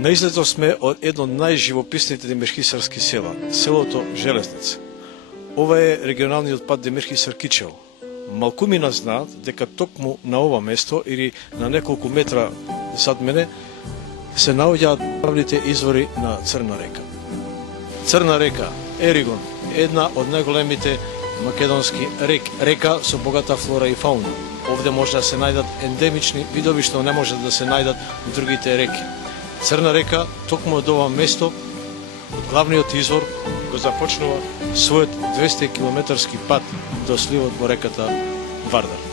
На излетот сме од едно од најживописните демирхисарски села, селото Железница. Ова е регионалниот пат Демирхисар-Кичево. Малкумина знаат дека токму на ова место или на неколку метра сад мене се наоѓаат правните извори на Црна река. Црна река, Еригон, една од најголемите македонски река со богата флора и фауна. Овде може да се најдат ендемични видови што не може да се најдат во другите реки. Црна река, токму од ова место, од главниот извор, го започнува својот 200 километарски пат до сливот во реката Вардар.